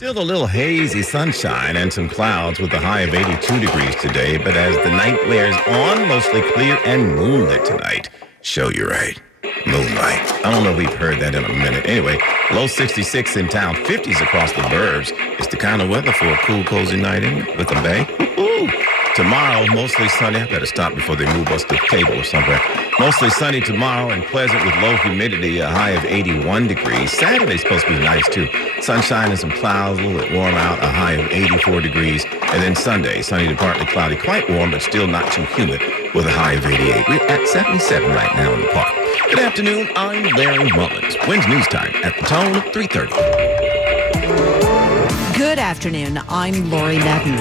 Still a little hazy sunshine and some clouds with a high of 82 degrees today, but as the night wears on, mostly clear and moonlit tonight. Show you right. Moonlight. I don't know if we've heard that in a minute. Anyway, low 66 in town, 50s across the burbs. It's the kind of weather for a cool, cozy night in with a bay. Woo-hoo. Tomorrow, mostly sunny. I better stop before they move us to the table or somewhere. Mostly sunny tomorrow and pleasant with low humidity, a high of 81 degrees. Saturday's supposed to be nice, too. Sunshine and some clouds, a little bit warm out, a high of 84 degrees. And then Sunday, sunny to partly cloudy, quite warm, but still not too humid, with a high of 88. We're at 77 right now in the park. Good afternoon, I'm Larry Mullins. When's news time? At the Tone, 3:30. Good afternoon, I'm Lori Madden.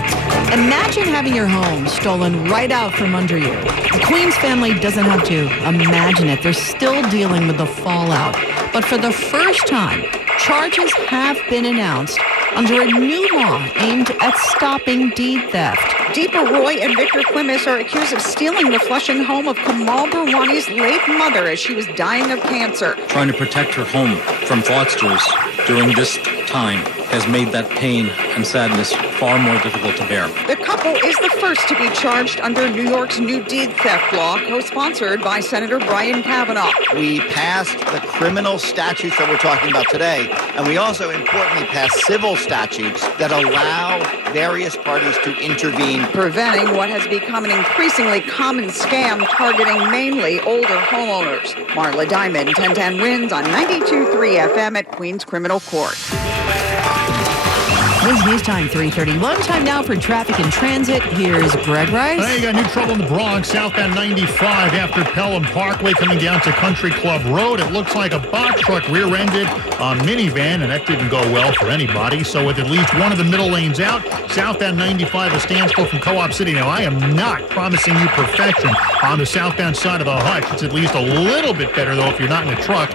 Imagine having your home stolen right out from under you. The Queens family doesn't have to imagine it. They're still dealing with the fallout. But for the first time, charges have been announced under a new law aimed at stopping deed theft. Deepa Roy and Victor Quimis are accused of stealing the Flushing home of Kamal Burwani's late mother as she was dying of cancer. Trying to protect her home from fraudsters during this time has made that pain and sadness far more difficult to bear. The couple is the first to be charged under New York's new deed theft law, co-sponsored by Senator Brian Kavanaugh. We passed the criminal statutes that we're talking about today, and we also importantly passed civil statutes that allow various parties to intervene, preventing what has become an increasingly common scam targeting mainly older homeowners. Marla Diamond, 1010 wins on 92.3 FM at Queens Criminal Court. Wins News Time, 3:31. Time now for traffic and transit. Here's Greg Rice. Hey, you got new trouble in the Bronx, southbound 95 after Pelham Parkway coming down to Country Club Road. It looks like a box truck rear-ended a minivan, and that didn't go well for anybody. So with at least one of the middle lanes out, southbound 95 a standstill from Co-op City. Now, I am not promising you perfection on the southbound side of the Hutch. It's at least a little bit better, though, if you're not in a truck.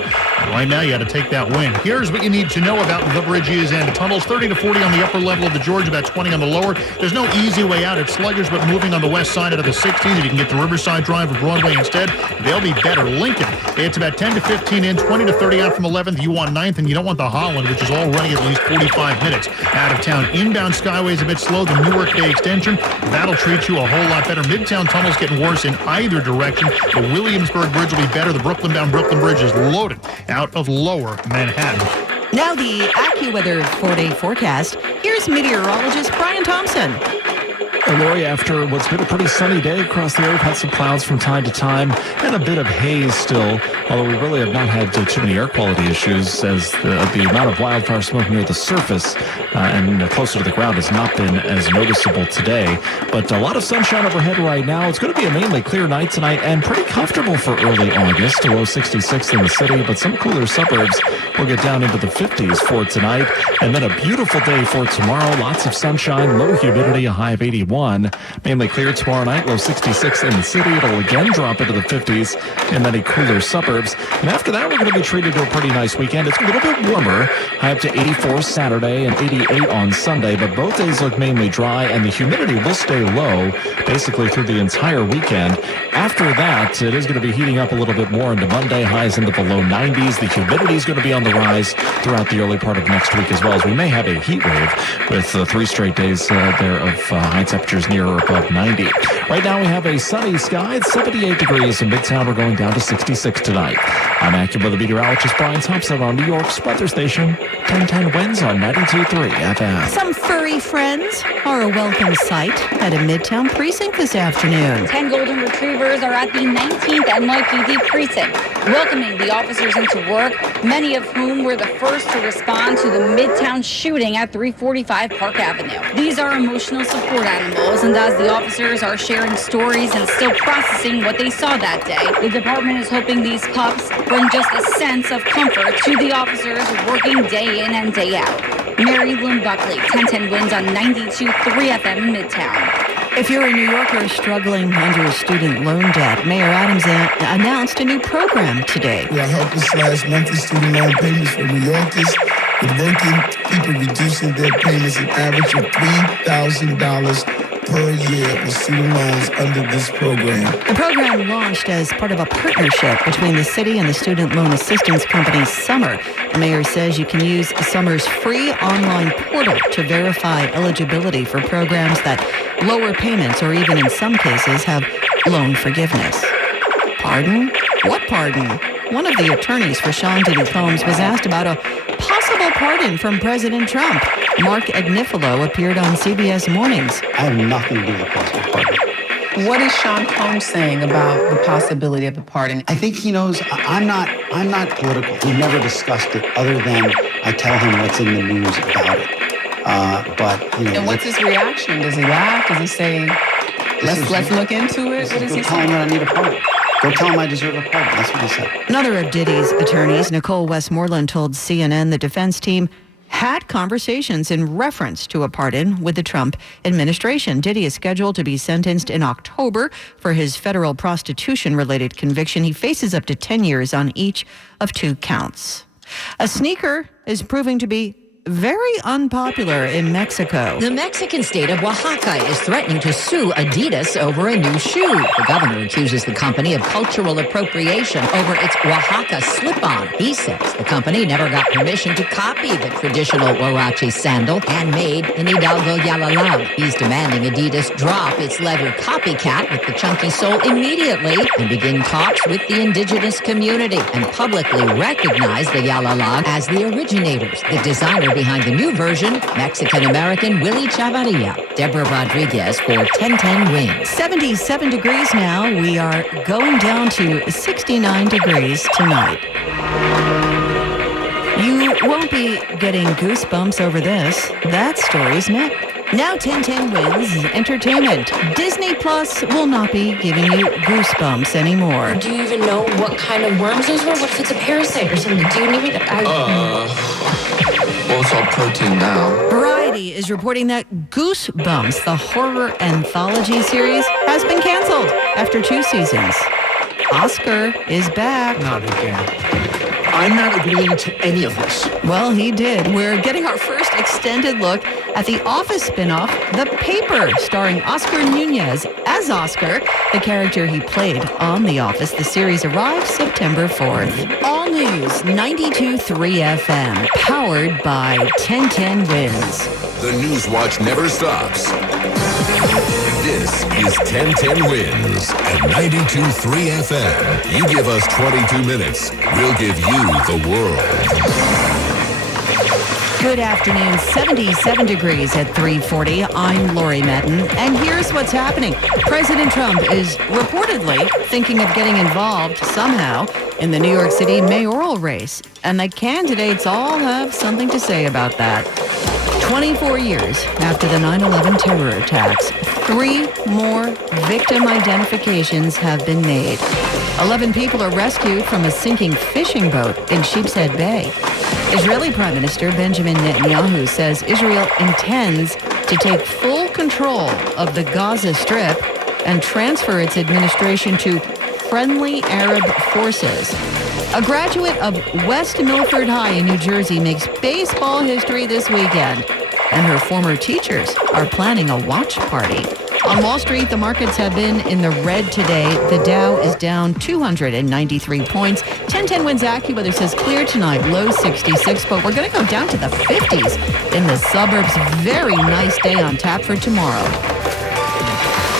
Right now, you got to take that win. Here's what you need to know about the bridges and tunnels. 30 to 40 on the upper level of the George, about 20 on the lower. There's no easy way out. It's sluggish, but moving on the west side out of the 60s. If you can get to Riverside Drive or Broadway instead, they'll be better. Lincoln, it's about 10 to 15 in, 20 to 30 out from 11th. You want 9th, and you don't want the Holland, which is already at least 45 minutes out of town. Inbound Skyway's a bit slow. The Newark Day extension, that'll treat you a whole lot better. Midtown Tunnel's getting worse in either direction. The Williamsburg Bridge will be better. The Brooklyn-bound Brooklyn Bridge is loaded out of lower Manhattan. Now the AccuWeather 4-day forecast. Here's meteorologist Brian Thompson. Lori, after what's been a pretty sunny day across the area, we've had some clouds from time to time and a bit of haze still, although we really have not had too many air quality issues as the amount of wildfire smoke near the surface and closer to the ground has not been as noticeable today. But a lot of sunshine overhead right now. It's going to be a mainly clear night tonight and pretty comfortable for early August. A low 66 in the city, but some cooler suburbs will get down into the 50s for tonight. And then a beautiful day for tomorrow. Lots of sunshine, low humidity, a high of 81. Mainly clear tomorrow night, low 66 in the city. It'll again drop into the 50s in many cooler suburbs. And after that, we're going to be treated to a pretty nice weekend. It's a little bit warmer, high up to 84 Saturday and 88 on Sunday, but both days look mainly dry, and the humidity will stay low basically through the entire weekend. After that, it is going to be heating up a little bit more into Monday, highs into the low 90s. The humidity is going to be on the rise throughout the early part of next week as well, as we may have a heat wave with 3 straight days there of high temperatures near or above 90. Right now we have a sunny sky. It's 78 degrees in Midtown. We're going down to 66 tonight. I'm AccuWeather meteorologist Brian Thompson on New York's weather station. 1010 wins on 92.3 FM. Some furry friends are a welcome sight at a Midtown precinct this afternoon. 10 golden retrievers are at the 19th NYPD precinct, welcoming the officers into work, many of whom were the first to respond to the Midtown shooting at 345 Park Avenue. These are emotional support animals, and as the officers are sharing stories and still processing what they saw that day, the department is hoping these pups bring just a sense of comfort to the officers working day in and day out. Mary Lynn Buckley, 1010 wins on 92.3 FM in Midtown. If you're a New Yorker struggling under student loan debt, Mayor Adams announced a new program today. We are helping slash monthly student loan payments for New Yorkers, with working people reducing their payments an average of $3,000 per year of student loans under this program. The program launched as part of a partnership between the city and the student loan assistance company Summer. The mayor says you can use Summer's free online portal to verify eligibility for programs that lower payments or even in some cases have loan forgiveness. Pardon? What pardon? One of the attorneys for Sean Diddy Combs was asked about a possible pardon from President Trump. Mark Agnifilo appeared on CBS Mornings. I have nothing to do with a possible pardon. What is Sean Combs saying about the possibility of a pardon? I think he knows I'm not political. We've never discussed it other than I tell him what's in the news about it. And what's his reaction? Does he laugh? Does he say, let's look into it? What does he say? Tell him that I need a pardon. Go tell him I deserve a pardon. That's what he said. Another of Diddy's attorneys, Nicole Westmoreland, told CNN the defense team had conversations in reference to a pardon with the Trump administration. Diddy is scheduled to be sentenced in October for his federal prostitution-related conviction. He faces up to 10 years on each of 2 counts. A sneaker is proving to be very unpopular in Mexico. The Mexican state of Oaxaca is threatening to sue Adidas over a new shoe. The governor accuses the company of cultural appropriation over its Oaxaca slip-on. He says the company never got permission to copy the traditional huarache sandal handmade in Hidalgo, Yalalag. He's demanding Adidas drop its leather copycat with the chunky sole immediately and begin talks with the indigenous community and publicly recognize the Yalalag as the originators. The designer behind the new version, Mexican-American Willie Chavarria. Deborah Rodriguez for 1010 Wins. 77 degrees now. We are going down to 69 degrees tonight. You won't be getting goosebumps over this. That story's next. Now 1010 Wins Entertainment. Disney Plus will not be giving you goosebumps anymore. Do you even know what kind of worms those were? What if it's a parasite or something? Do you even... Well, it's all protein now. Variety is reporting that Goosebumps, the horror anthology series, has been canceled after 2 seasons. Oscar is back. Not again. I'm not agreeing to any of this. Well, he did. We're getting our first extended look at the Office spinoff, The Paper, starring Oscar Nunez as Oscar, the character he played on The Office. The series arrives September 4th. All News 92.3 FM, powered by 1010 Wins. The News Watch never stops. This is 1010 Wins at 92.3 FM. You give us 22 minutes, we'll give you the world. Good afternoon, 77 degrees at 3:40. I'm Lori Metten, and here's what's happening. President Trump is reportedly thinking of getting involved somehow in the New York City mayoral race, and the candidates all have something to say about that. 24 years after the 9/11 terror attacks, 3 more victim identifications have been made. 11 people are rescued from a sinking fishing boat in Sheepshead Bay. Israeli Prime Minister Benjamin Netanyahu says Israel intends to take full control of the Gaza Strip and transfer its administration to friendly Arab forces. A graduate of West Milford High in New Jersey makes baseball history this weekend, and her former teachers are planning a watch party. On Wall Street, the markets have been in the red today. The Dow is down 293 points. 1010 Wins AccuWeather says clear tonight, low 66, but we're going to go down to the 50s in the suburbs. Very nice day on tap for tomorrow.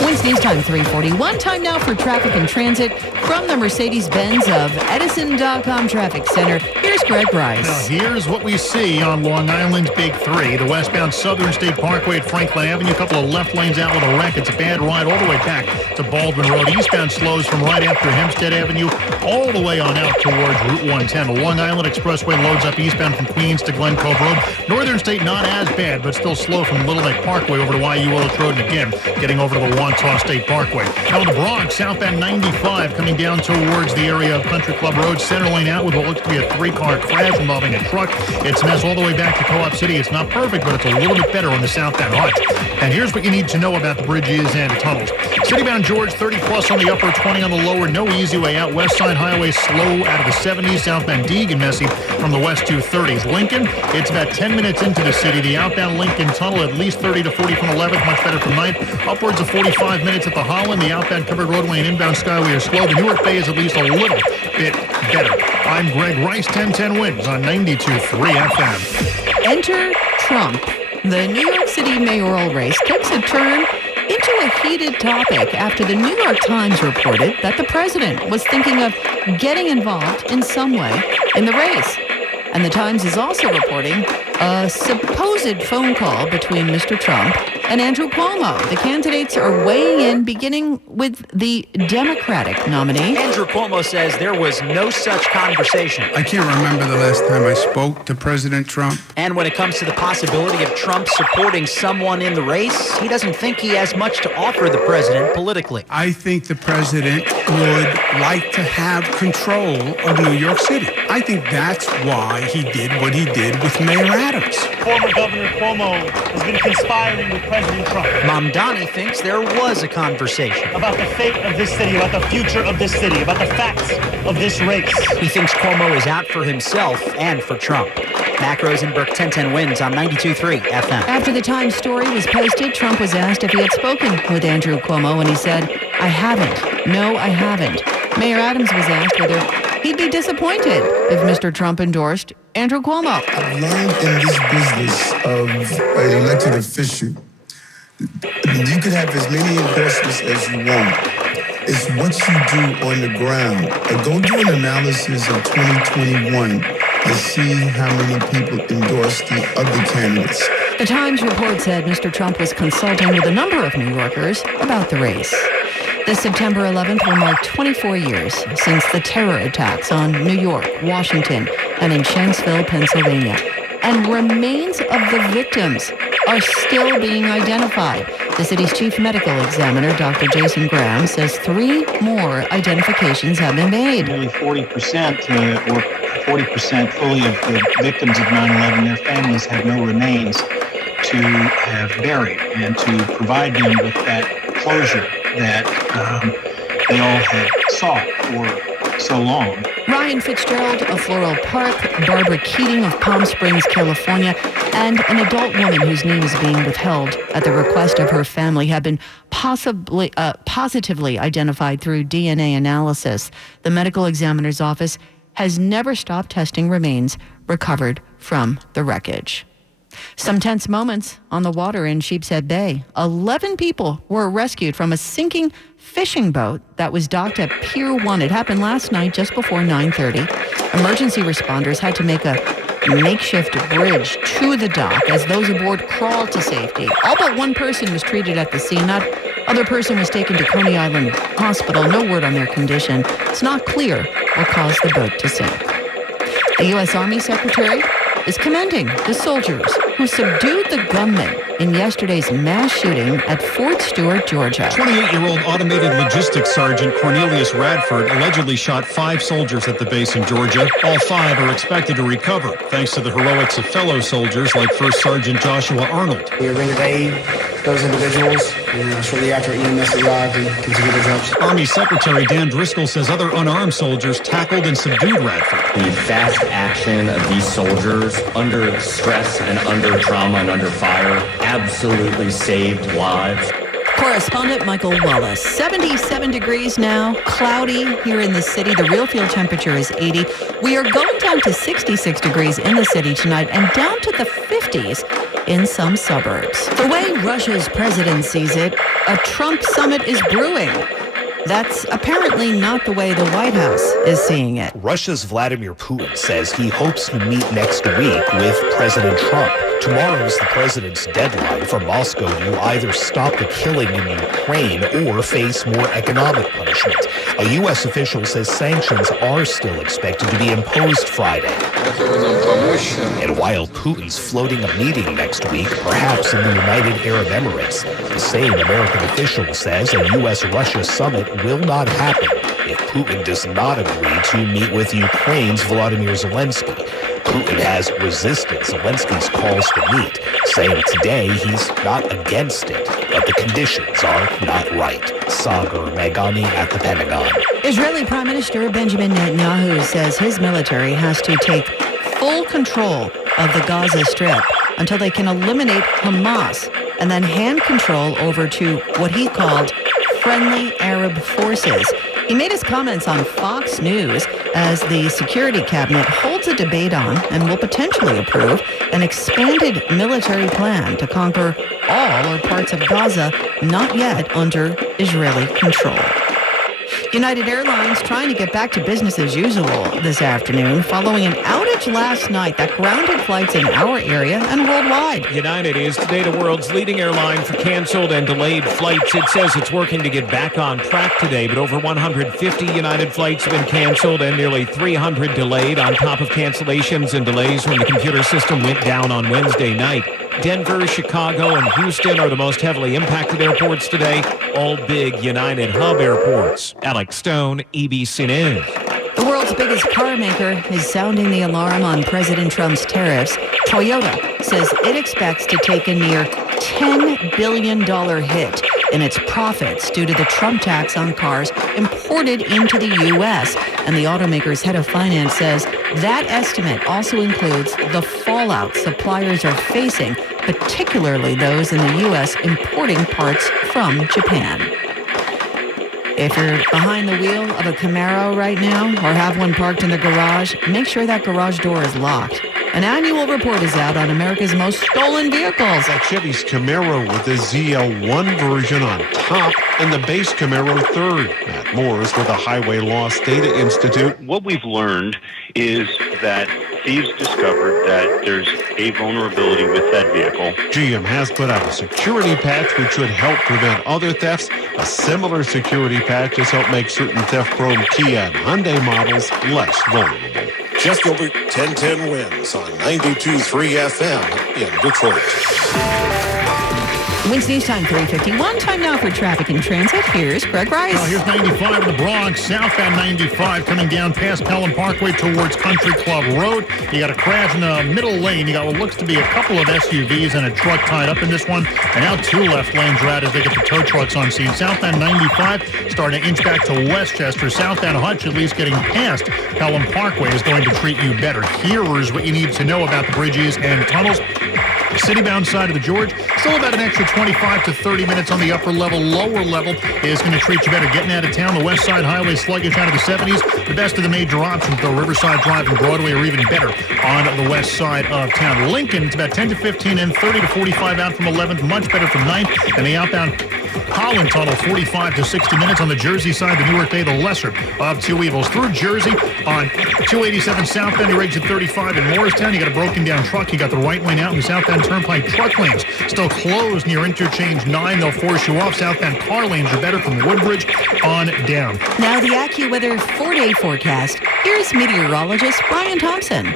Wins News Time 3:41. Time now for traffic and transit from the Mercedes-Benz of Edison.com Traffic Center. Here's Greg Rice. Now, here's what we see on Long Island's Big 3. The westbound Southern State Parkway at Franklin Avenue. A couple of left lanes out with a wreck. It's a bad ride all the way back to Baldwin Road. Eastbound slows from right after Hempstead Avenue all the way on out towards Route 110. The Long Island Expressway loads up eastbound from Queens to Glen Cove Road. Northern State not as bad, but still slow from Little Neck Parkway over to YU Willis Road. And again, getting over to the Wantagh State Parkway. Now in the Bronx, southbound 95 coming down towards the area of Country Club Road. Center lane out with what looks to be a 3-car car crash involving a truck. It's a mess all the way back to Co-op City. It's not perfect, but it's a little bit better on the southbound Hutch. And here's what you need to know about the bridges and tunnels. Citybound George, 30 plus on the upper, 20 on the lower. No easy way out. West Side Highway slow out of the 70s. Southbound Deegan messy from the west 230s. Lincoln, it's about 10 minutes into the city. The outbound Lincoln tunnel at least 30 to 40 from 11th, much better from 9th. Upwards of 45 minutes at the Holland. The outbound covered roadway and inbound Skyway are slow. The Newark Bay is at least a little bit better. I'm Greg Rice, 1010 Wins on 92.3 FM. Enter Trump. The New York City mayoral race takes a turn into a heated topic after the New York Times reported that the president was thinking of getting involved in some way in the race. And the Times is also reporting a supposed phone call between Mr. Trump and Andrew Cuomo. The candidates are weighing in, beginning with the Democratic nominee. Andrew Cuomo says there was no such conversation. I can't remember the last time I spoke to President Trump. And when it comes to the possibility of Trump supporting someone in the race, he doesn't think he has much to offer the president politically. I think the president would like to have control of New York City. I think that's why he did what he did with Mayor Adams. Former Governor Cuomo has been conspiring with President Trump. Mamdani thinks there was a conversation. About the fate of this city, about the future of this city, about the facts of this race. He thinks Cuomo is out for himself and for Trump. Mac Rosenberg, 1010 Wins on 92.3 FM. After the Times story was posted, Trump was asked if he had spoken with Andrew Cuomo, and he said, "I haven't. No, I haven't." Mayor Adams was asked whether he'd be disappointed if Mr. Trump endorsed Andrew Cuomo. I've learned in this business of an elected official, you can have as many endorsements as you want. It's what you do on the ground. Go do an analysis of 2021 and see how many people endorsed the other candidates. The Times report said Mr. Trump was consulting with a number of New Yorkers about the race. This September 11th will mark 24 years since the terror attacks on New York, Washington, and in Shanksville, Pennsylvania. And remains of the victims are still being identified. The city's chief medical examiner, Dr. Jason Graham, says 3 more identifications have been made. Nearly 40% or 40% fully of the victims of 9/11, their families have no remains to have buried and to provide them with that closure that they all had sought for so long. Ryan Fitzgerald of Floral Park, Barbara Keating of Palm Springs, California, and an adult woman whose name is being withheld at the request of her family have been positively identified through DNA analysis. The medical examiner's office has never stopped testing remains recovered from the wreckage. Some tense moments on the water in Sheepshead Bay. 11 people were rescued from a sinking fishing boat that was docked at Pier 1. It happened last night just before 9:30. Emergency responders had to make a makeshift bridge to the dock as those aboard crawled to safety. All but one person was treated at the scene. That other person was taken to Coney Island Hospital. No word on their condition. It's not clear what caused the boat to sink. The U.S. Army Secretary is commending the soldiers who subdued the gunman in yesterday's mass shooting at Fort Stewart, Georgia. 28-year-old automated logistics sergeant Cornelius Radford allegedly shot 5 soldiers at the base in Georgia. All 5 are expected to recover, thanks to the heroics of fellow soldiers like First Sergeant Joshua Arnold. We are going to aid those individuals shortly after EMS arrived and continue their jobs. Army Secretary Dan Driscoll says other unarmed soldiers tackled and subdued Radford. The fast action of these soldiers under stress and under trauma and under fire absolutely saved lives. Correspondent Michael Wallace. 77 degrees now, cloudy here in the city. The real field temperature is 80. We are going down to 66 degrees in the city tonight and down to the 50s in some suburbs. The way Russia's president sees it, a Trump summit is brewing. That's apparently not the way the White House is seeing it. Russia's Vladimir Putin says he hopes to meet next week with President Trump Tomorrow's the president's deadline for Moscow to either stop the killing in Ukraine or face more economic punishment. A U.S. official says sanctions are still expected to be imposed Friday. And while Putin's floating a meeting next week, perhaps in the United Arab Emirates, the same American official says a U.S.-Russia summit will not happen if Putin does not agree to meet with Ukraine's Volodymyr Zelensky. Putin has resisted Zelensky's calls to meet, saying today he's not against it, but the conditions are not right. Sagar Meghani at the Pentagon. Israeli Prime Minister Benjamin Netanyahu says his military has to take full control of the Gaza Strip until they can eliminate Hamas and then hand control over to what he called friendly Arab forces. He made his comments on Fox News as the Security Cabinet holds a debate on and will potentially approve an expanded military plan to conquer all or parts of Gaza not yet under Israeli control. United Airlines trying to get back to business as usual this afternoon following an outage last night that grounded flights in our area and worldwide. United is today the world's leading airline for canceled and delayed flights. It says it's working to get back on track today, but over 150 United flights have been canceled and nearly 300 delayed on top of cancellations and delays when the computer system went down on Wednesday night. Denver, Chicago, and Houston are the most heavily impacted airports today, all big United hub airports. Alex Stone, EBC News. The world's biggest car maker is sounding the alarm on President Trump's tariffs. Toyota says it expects to take a near $10 billion hit in its profits due to the Trump tax on cars imported into the U.S. And the automaker's head of finance says that estimate also includes the fallout suppliers are facing, particularly those in the U.S. importing parts from Japan. If you're behind the wheel of a Camaro right now or have one parked in the garage, make sure that garage door is locked. An annual report is out on America's most stolen vehicles. That Chevy's Camaro with the ZL1 version on top and the base Camaro third. Matt Moores with the Highway Loss Data Institute. What we've learned is that thieves discovered that there's a vulnerability with that vehicle. GM has put out a security patch which should help prevent other thefts. A similar security patch has helped make certain theft-prone Kia and Hyundai models less vulnerable. Jeff Gilbert, 1010 wins on 92.3 FM in Detroit. Wins News Time 3:51. Time now for traffic and transit. Here's Greg Rice. Well, here's 95 in the Bronx, southbound 95 coming down past Pelham Parkway towards Country Club Road. You got a crash in the middle lane. You got what looks to be a couple of SUVs and a truck tied up in this one. And now two left lanes are out as they get the tow trucks on scene. Southbound 95 starting to inch back to Westchester. Southbound Hutch, at least getting past Pelham Parkway, is going to treat you better. Here's what you need to know about the bridges and tunnels. Citybound side of the George, still about an extra 25 to 30 minutes on the upper level. Lower level is going to treat you better. Getting out of town, the West Side Highway sluggish out of the 70s. The best of the major options, though, Riverside Drive and Broadway are even better on the west side of town. Lincoln, it's about 10 to 15 and 30 to 45 out from 11th, much better from 9th. And the outbound Holland Tunnel, 45 to 60 minutes on the Jersey side. The Newark Bay, the lesser of two evils. Through Jersey on 287 southbound, you range at 35 in Morristown. You got a broken down truck. You got the right lane out in the southbound Turnpike. Truck lanes still closed near interchange 9. They'll force you off. Southbound car lanes are better from Woodbridge on down. Now the AccuWeather 4-day forecast. Here's meteorologist Brian Thompson.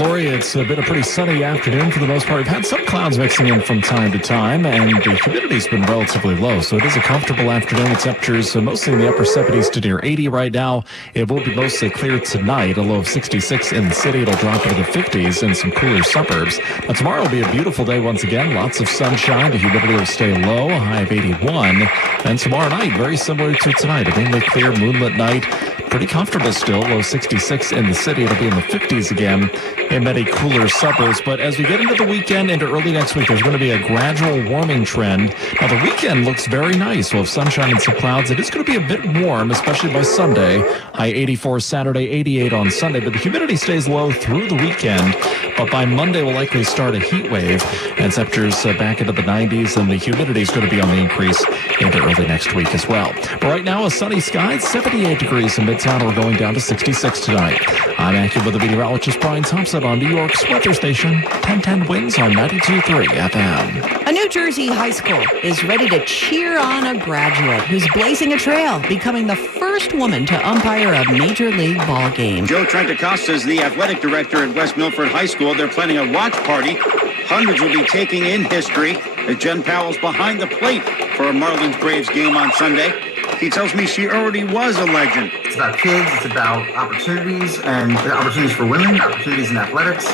Lori, it's been a pretty sunny afternoon for the most part. We've had some clouds mixing in from time to time, and the humidity's been relatively low, so it is a comfortable afternoon with temperatures mostly in the upper 70s to near 80 right now. It will be mostly clear tonight, a low of 66 in the city. It'll drop into the 50s in some cooler suburbs. Now, tomorrow will be a beautiful day once again. Lots of sunshine. The humidity will stay low, a high of 81. And tomorrow night, very similar to tonight, a mainly clear moonlit night. Pretty comfortable still, low 66 in the city. It'll be in the 50s again in many cooler suburbs. But as we get into the weekend, into early next week, there's going to be a gradual warming trend. Now, the weekend looks very nice. We'll have sunshine and some clouds. It is going to be a bit warm, especially by Sunday. High 84 Saturday, 88 on Sunday. But the humidity stays low through the weekend. But by Monday, we'll likely start a heat wave. And temperatures back into the 90s. And the humidity is going to be on the increase into early next week as well. But right now, a sunny sky, 78 degrees in Midtown. We're going down to 66 tonight. I'm AccuWeather meteorologist Brian Thompson on New York's weather station, 1010 Winds on 92.3 FM. A New Jersey high school is ready to cheer on a graduate who's blazing a trail, becoming the first woman to umpire a major league ball game. Joe Trentacosta is the athletic director at West Milford High School. They're planning a watch party. Hundreds will be taking in history as Jen Powell's behind the plate for a Marlins-Braves game on Sunday. He tells me she already was a legend. It's about kids, it's about opportunities, and opportunities for women, opportunities in athletics,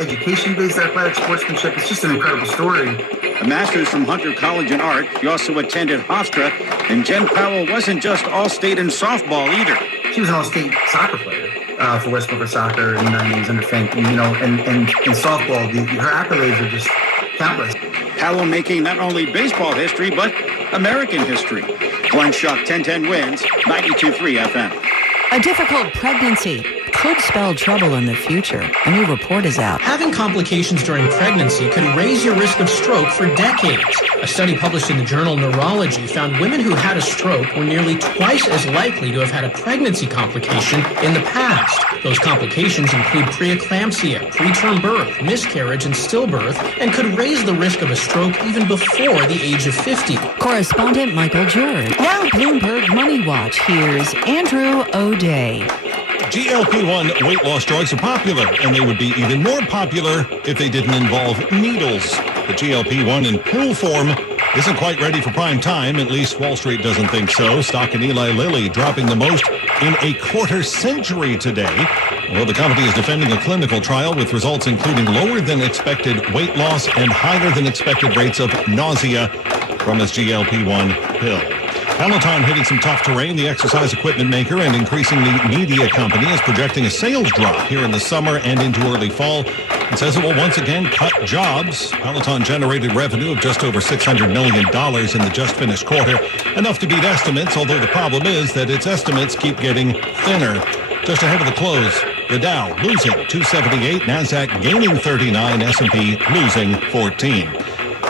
education-based athletics, sportsmanship. It's just an incredible story. A master's from Hunter College in Art. He also attended Hofstra. And Jen Powell wasn't just all-state in softball either. She was an all-state soccer player for West Milford Soccer in the 90s under Fink. And, and in softball, her accolades are just countless. Powell making not only baseball history, but American history. Glenn Schuck, 1010 Wins, 92.3 FM. A difficult pregnancy could spell trouble in the future. A new report is out. Having complications during pregnancy could raise your risk of stroke for decades. A study published in the journal Neurology found women who had a stroke were nearly twice as likely to have had a pregnancy complication in the past. Those complications include preeclampsia, preterm birth, miscarriage, and stillbirth, and could raise the risk of a stroke even before the age of 50. Correspondent Michael George. Now Bloomberg Money Watch. Here's Andrew O'Day. GLP-1 weight loss drugs are popular, and they would be even more popular if they didn't involve needles. The GLP-1 in pill form isn't quite ready for prime time. At least Wall Street doesn't think so. Stock in Eli Lilly dropping the most in a quarter century today. Well, the company is defending a clinical trial with results including lower than expected weight loss and higher than expected rates of nausea from its GLP-1 pill. Peloton hitting some tough terrain. The exercise equipment maker and increasingly media company is projecting a sales drop here in the summer and into early fall. It says it will once again cut jobs. Peloton generated revenue of just over $600 million in the just finished quarter, enough to beat estimates, although the problem is that its estimates keep getting thinner. Just ahead of the close, the Dow losing 278, NASDAQ gaining 39, S&P losing 14.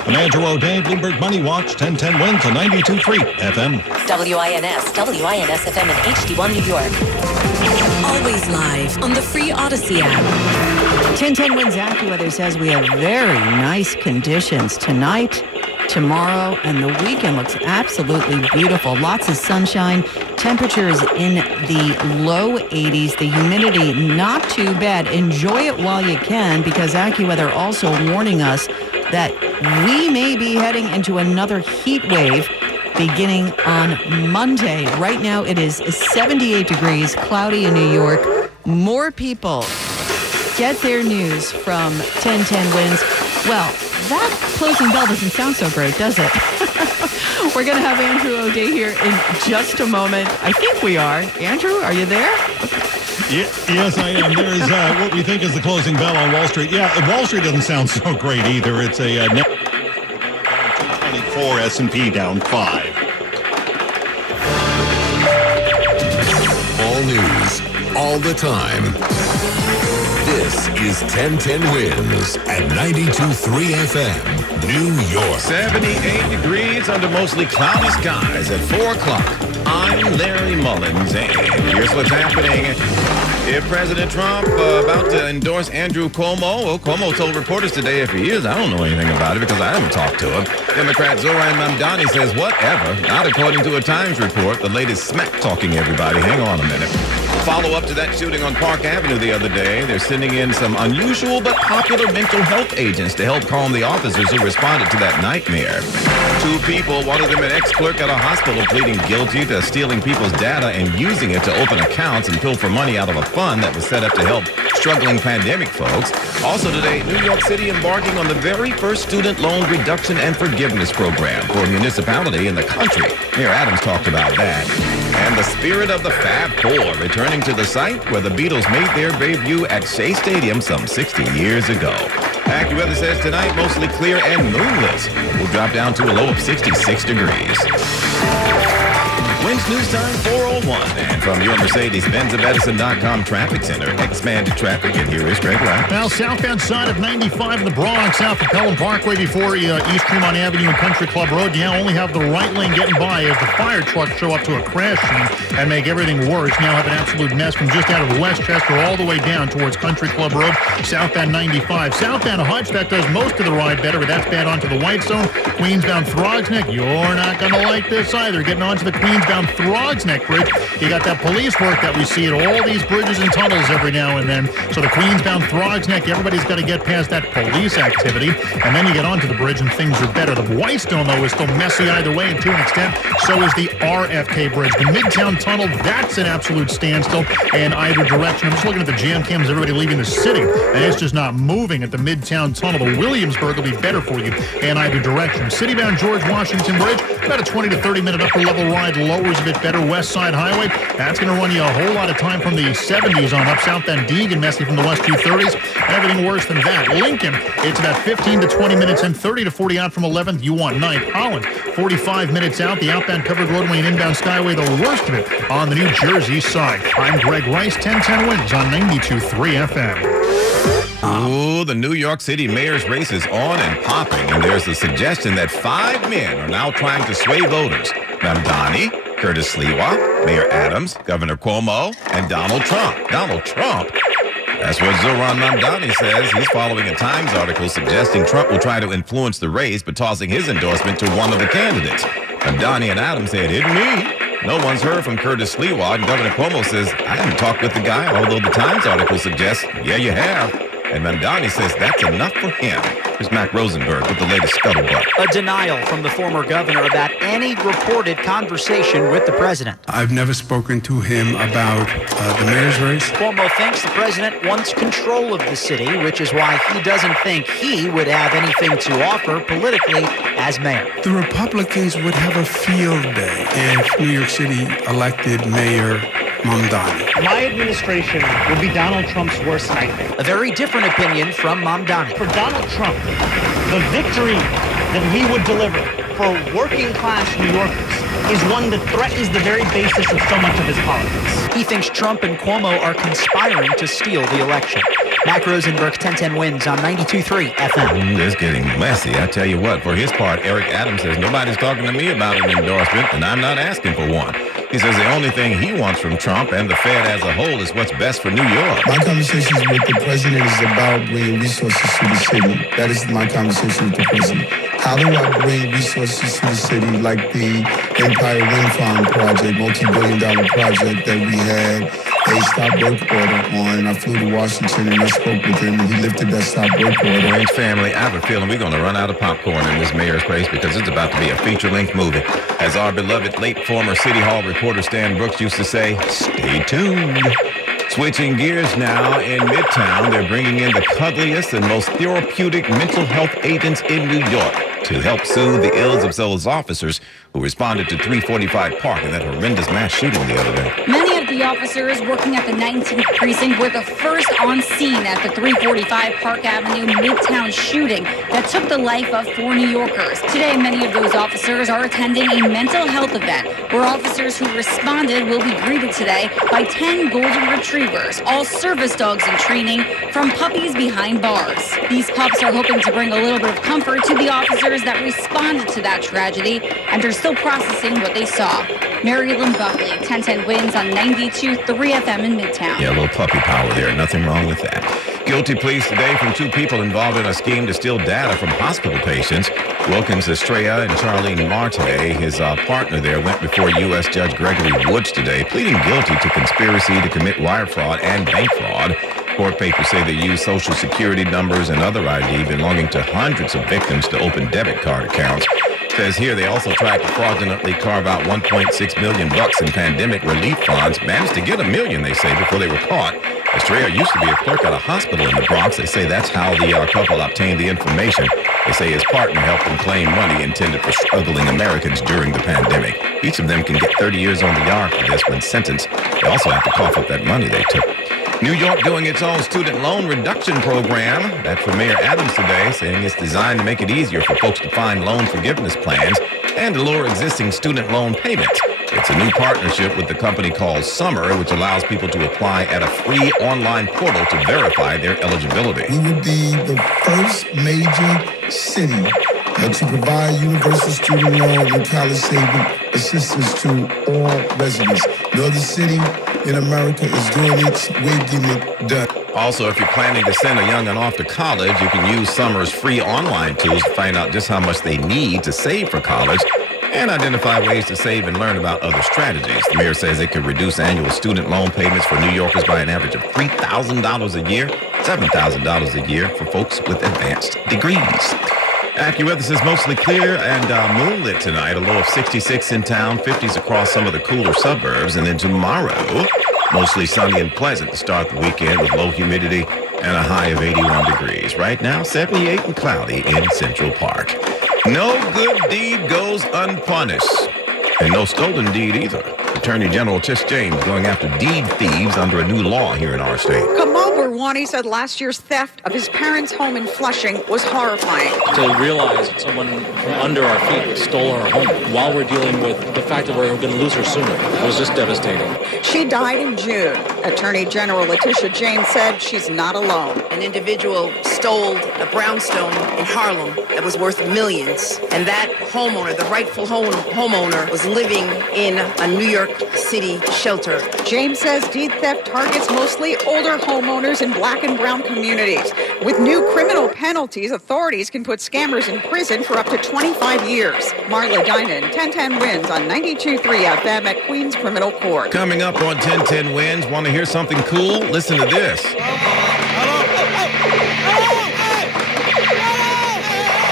I'm Andrew O'Day, Bloomberg Money Watch, 1010 Wins on 92.3 FM. WINS FM in HD1 New York. Always live on the free Odyssey app. 1010 Winds AccuWeather says we have very nice conditions tonight, tomorrow, and the weekend looks absolutely beautiful. Lots of sunshine. Temperatures in the low 80s. The humidity not too bad. Enjoy it while you can, because AccuWeather also warning us that we may be heading into another heat wave beginning on Monday. Right now it is 78 degrees, cloudy in New York. More people get their news from 1010 Winds. Well, that closing bell doesn't sound so great, does it? We're going to have Andrew O'Day here in just a moment. I think we are. Andrew, are you there? Yes, I am. There is what we think is the closing bell on Wall Street. Yeah, Wall Street doesn't sound so great either. It's a net 224, S&P down 5. All news, all the time. This is 1010 Wins at 92.3 FM, New York. 78 degrees under mostly cloudy skies at 4 o'clock. I'm Larry Mullins, and here's what's happening. If President Trump about to endorse Andrew Cuomo, well, Cuomo told reporters today if he is, I don't know anything about it because I haven't talked to him. Democrat Zoran Mamdani says whatever, not according to a Times report. The latest smack-talking everybody. Hang on a minute. Follow-up to that shooting on Park Avenue the other day. They're sending in some unusual but popular mental health agents to help calm the officers who responded to that nightmare. 2 people, one of them an ex-clerk at a hospital, pleading guilty to stealing people's data and using it to open accounts and pilfer money out of a fund that was set up to help struggling pandemic folks. Also today, New York City embarking on the very first student loan reduction and forgiveness program for a municipality in the country. Mayor Adams talked about that. And the spirit of the Fab Four returning to the site where the Beatles made their debut at Shea Stadium some 60 years ago. AccuWeather says tonight mostly clear and moonless. We'll drop down to a low of 66 degrees. Wins News Time 401. And from your Mercedes-Benz-Edison.com traffic center, expanded traffic. And here is Greg Wright. Well, southbound side of 95 in the Bronx, south of Pelham Parkway before East Tremont Avenue and Country Club Road. You now only have the right lane getting by as the fire trucks show up to a crash scene and make everything worse. Now have an absolute mess from just out of Westchester all the way down towards Country Club Road, southbound 95. Southbound Hodgbeck does most of the ride better, but that's bad onto the White Zone. Queensbound Throgs Neck, you're not going to like this either. Getting onto the Queensbound Throgs Neck Bridge, you got that police work that we see at all these bridges and tunnels every now and then. So the Queensbound Throgs Neck, everybody's got to get past that police activity, and then you get onto the bridge and things are better. The White Zone, though, is still messy either way, and to an extent, so is the RFK Bridge. The Midtown Tunnel, that's an absolute standstill in either direction. I'm just looking at the jam cams, everybody leaving the city, and it's just not moving at the Midtown Tunnel. The Williamsburg will be better for you in either direction. Citybound George Washington Bridge, about a 20 to 30 minute upper level ride, lowers a bit better. West Side Highway, that's going to run you a whole lot of time from the 70s on up. Southbound Deegan, messy from the west 230s, and everything worse than that. Lincoln, it's about 15 to 20 minutes in, 30 to 40 out from 11th. You want 9th. Holland, 45 minutes out. The outbound covered roadway and inbound Skyway, the worst of it on the New Jersey side. I'm Greg Rice, 1010 Wins on 92.3 FM. Oh, the New York City mayor's race is on and popping, and there's a suggestion that 5 men are now trying to sway voters. Mamdani, Curtis Sliwa, Mayor Adams, Governor Cuomo, and Donald Trump. Donald Trump? That's what Zohran Mamdani says. He's following a Times article suggesting Trump will try to influence the race by tossing his endorsement to one of the candidates. Mamdani and Adams said, "It me." No one's heard from Curtis Sliwa, and Governor Cuomo says, "I haven't talked with the guy," although the Times article suggests, "Yeah, you have." And Mamdani says that's enough for him. Here's Mac Rosenberg with the latest scuttlebutt. A denial from the former governor about any reported conversation with the president. I've never spoken to him about the mayor's race. Cuomo thinks the president wants control of the city, which is why he doesn't think he would have anything to offer politically as mayor. The Republicans would have a field day if New York City elected Mayor Mamdani. My administration will be Donald Trump's worst nightmare. A very different opinion from Mamdani. For Donald Trump, the victory that he would deliver for working class New Yorkers is one that threatens the very basis of so much of his politics. He thinks Trump and Cuomo are conspiring to steal the election. Mac Rosenberg, 1010 Wins on 92.3 FM. It's getting messy. I tell you what, for his part, Eric Adams says, "Nobody's talking to me about an endorsement, and I'm not asking for one." He says the only thing he wants from Trump and the Fed as a whole is what's best for New York. My conversations with the president is about bringing resources to the city. That is my conversation with the president. How do I bring resources to the city like the Empire Wind Farm project, multi-billion-dollar project that we had a stop work order on? I flew to Washington and I spoke with him and he lifted that stop work order. Range family, I have a feeling we're going to run out of popcorn in this mayor's race because it's about to be a feature-length movie. As our beloved late former City Hall reporter Stan Brooks used to say, stay tuned. Switching gears now, in Midtown, they're bringing in the cuddliest and most therapeutic mental health agents in New York to help soothe the ills of those officers who responded to 345 Park in that horrendous mass shooting the other day. Many of the officers working at the 19th precinct were the first on scene at the 345 Park Avenue Midtown shooting that took the life of 4 New Yorkers. Today, many of those officers are attending a mental health event where officers who responded will be greeted today by 10 golden retrievers, all service dogs in training from puppies behind bars. These pups are hoping to bring a little bit of comfort to the officers that responded to that tragedy and are still processing what they saw. Mary Lynn Buckley, 1010 Wins on 92.3 FM in Midtown. Yeah, a little puppy power there. Nothing wrong with that. Guilty pleas today from 2 people involved in a scheme to steal data from hospital patients. Wilkins Estrella and Charlene Marte, his partner there, went before U.S. Judge Gregory Woods today, pleading guilty to conspiracy to commit wire fraud and bank fraud. Court papers say they used Social Security numbers and other ID belonging to hundreds of victims to open debit card accounts. Says here they also tried to fraudulently carve out $1.6 million in pandemic relief funds. Managed to get $1 million, they say, before they were caught. Estrella used to be a clerk at a hospital in the Bronx. They say that's how the couple obtained the information. They say his partner helped him claim money intended for struggling Americans during the pandemic. Each of them can get 30 years on the yard for this when sentenced. They also have to cough up that money they took. New York doing its own student loan reduction program. That's from Mayor Adams today, saying it's designed to make it easier for folks to find loan forgiveness plans and to lower existing student loan payments. It's a new partnership with the company called Summer, which allows people to apply at a free online portal to verify their eligibility. We would be the first major city to provide universal student loan and college saving assistance to all residents. No other city in America is doing it. We're getting it done. Also, if you're planning to send a young'un off to college, you can use Summer's free online tools to find out just how much they need to save for college and identify ways to save and learn about other strategies. The mayor says it could reduce annual student loan payments for New Yorkers by an average of $3,000 a year, $7,000 a year for folks with advanced degrees. AccuWeather says mostly clear and moonlit tonight, a low of 66 in town, 50s across some of the cooler suburbs, and then tomorrow, mostly sunny and pleasant to start the weekend with low humidity and a high of 81 degrees. Right now, 78 and cloudy in Central Park. No good deed goes unpunished, and no stolen deed either. Attorney General Tish James going after deed thieves under a new law here in our state. Kamal Burwani said last year's theft of his parents' home in Flushing was horrifying. To realize that someone from under our feet stole our home while we're dealing with the fact that we're going to lose her sooner was just devastating. She died in June. Attorney General Letitia James said she's not alone. An individual stole a brownstone in Harlem that was worth millions. And that homeowner, the rightful homeowner, was living in a New York City shelter. James says deed theft targets mostly older homeowners in black and brown communities. With new criminal penalties, authorities can put scammers in prison for up to 25 years. Marla Diamond, 1010 Wins on 92.3 FM at Queens Criminal Court. Coming up on 1010 Wins, want to hear something cool? Listen to this.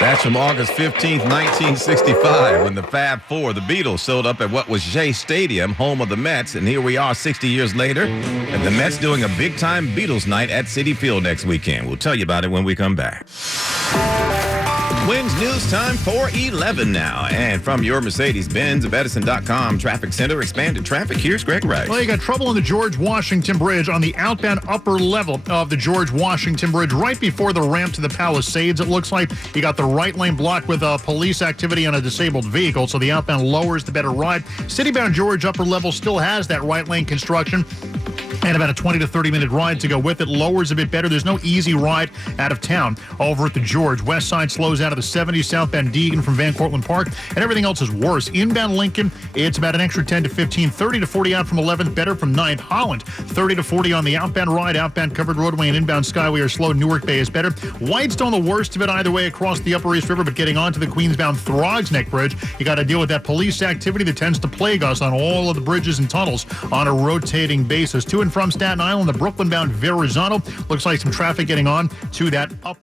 That's from August 15th, 1965, when the Fab Four, the Beatles, showed up at what was Shea Stadium, home of the Mets. And here we are 60 years later, and the Mets doing a big-time Beatles night at Citi Field next weekend. We'll tell you about it when we come back. Wins News Time 4:11 now. And from your Mercedes-Benz of Edison.com Traffic Center, expanded traffic, here's Greg Rice. Well, you got trouble on the George Washington Bridge on the outbound upper level of the George Washington Bridge right before the ramp to the Palisades. It looks like you got the right lane blocked with police activity on a disabled vehicle, so the outbound lowers the better ride. Citybound George upper level still has that right lane construction and about a 20 to 30 minute ride to go with it. Lowers a bit better. There's no easy ride out of town over at the George. West side slows out of the 70, southbound Deegan from Van Cortlandt Park, and everything else is worse. Inbound Lincoln, it's about an extra 10 to 15, 30 to 40 out from 11th, better from 9th. Holland, 30 to 40 on the outbound ride. Outbound covered roadway and inbound Skyway are slow. Newark Bay is better. Whitestone, the worst of it either way across the Upper East River, but getting onto the Queensbound Throgs Neck Bridge, you got to deal with that police activity that tends to plague us on all of the bridges and tunnels on a rotating basis. To and from Staten Island, the Brooklyn-bound Verrazano, looks like some traffic getting on to that up.